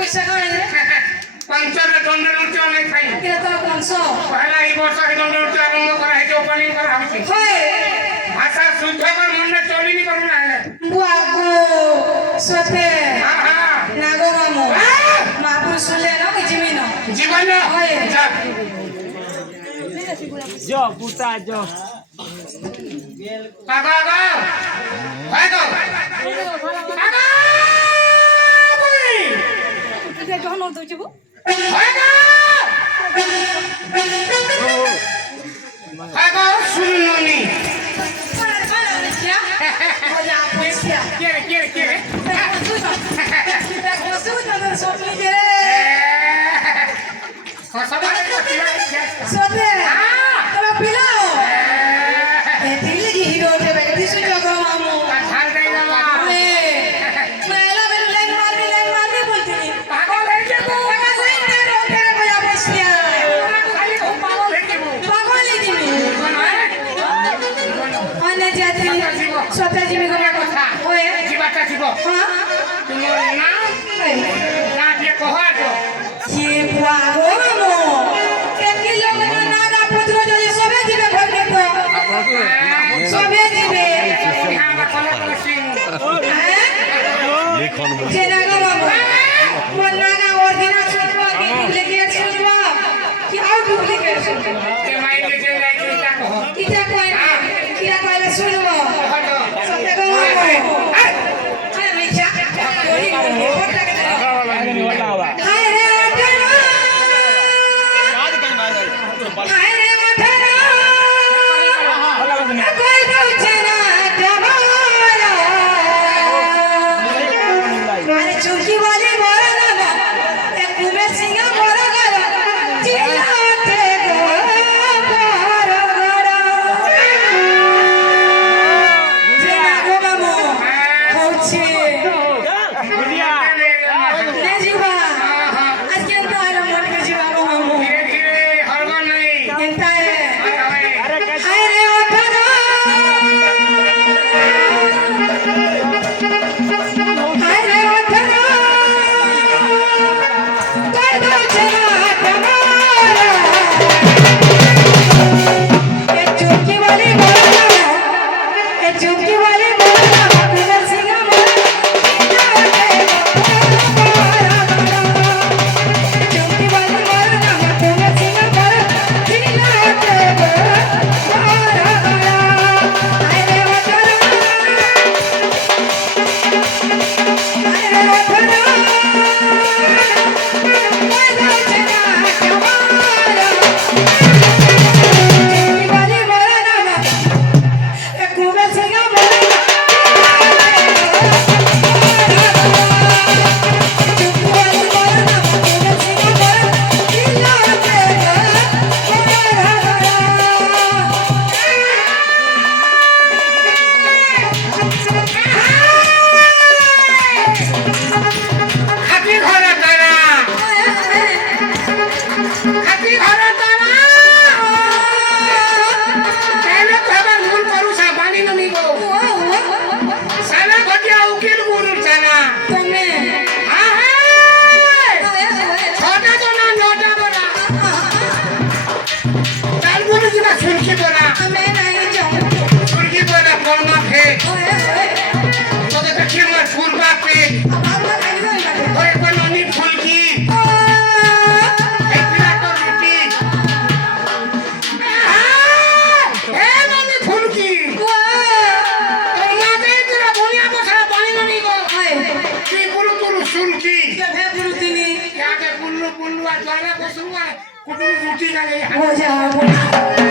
पैसा कौन है पंचर दंड नृत्य नहीं खाई किरा तो कौन सो पहला ई वर्ष के दंड नृत्य आरंभ करा है जो ओपनिंग करा होची होय भाषा शुद्ध कर मन में चोरी नहीं करू ना बुआगो सोते हां हां नागो मामू महापुरुष ले ना कि जीवन जीवन होय जो पुता जो काका गो भाई गो काका ये जहन दो जबो भाई गो सुनोनी क्या हो जा पैसा के वस्तु तो सोनी दे खसबारे सोते तब पिलाओ ए दिल की हीरो टे बैठी सुनो गो मामू ढाल दे ना मैं लाइन मार दे बोलती नहीं पागल है के वो लाइन दे रो तेरे को या पैसा खाली को पागल है के वो पागल है कि कौन है अन्य जाति सोते जीवी को কথা ओए জীবাটা জীব हां তোমার নাম না দিয়ে কহা তো ये बुआगो मामू एक लोग नागा पुत्र जो ये सबे जीवे भर दे तो सबे जीवे यहाँ कला कलसिंग जे नागा मामू वो नागा ओरिजिनल सुनवा कि डुप्लीकेट सुनवा कि और डुप्लीकेट सुनवा के माइंड के जाई के क्या कहो किया कोई सुनवा सत्य को मामू अरे मिर्चा चोरी बोली फोटा के हाय रे अठरा हाय रे अठरा कोई दूसरा डबारा अरे चुकी वाली बोला ना एक कुबेर सिंह बोला गया चिल्लाते गोरा जेना गो मामू होछे ले जीवा आज के तो आरा मन के जीवा गो मामू धीरे धीरे हरगन नहीं केंता है अरे हाय रे अठरा हाय रे अठरा कोई दूसरा डबारा ये चुकी वाली बोला ये चुकी वाली बोला कुबेर सिंह बोला चुकी वाली बोला कुबेर सिंह बोला चिल्लाते गोरा हाय रे अठरा हाय रे अठरा कोई दूसरा डबारा चुकी वाली बोला ये कुबेर सिंह बोला चुकी वाली बोला कुबेर सिंह बोला चिल्लाते खाती घरे तारा खाती घरे तारा पहले तो हमार भूल करू सा पानी न नीगो साला घटिया उकिल गुरु साला तुम्हें हां है छोटा तो ना नोटा बोला चाल गुरु जी का सुनकी बोला मैं नहीं जाऊँ सुनकी बोला बोलना थे तो देखिए मैं फूल पे ओए कोई ननी फुलकी एक प्लेट रोटी ए ननी फुलकी तो ना दे तेरा बोलिया बसरा पानी ननी को की गुरु गुरु सुलकी क्या के बुल्लू बुल्लू आ जाने को सुआ कुटुम रोटी का ले हो जा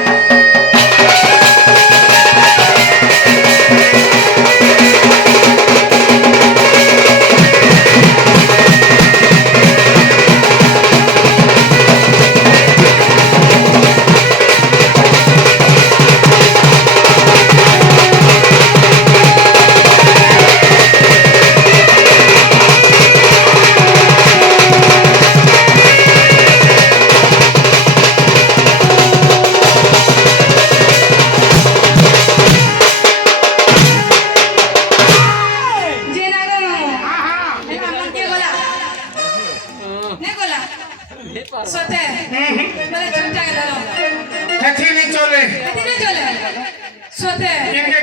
সতে মানে ঝুমটাকে ধরো এথিনি চলে এদিকে চলে সতে ইনকে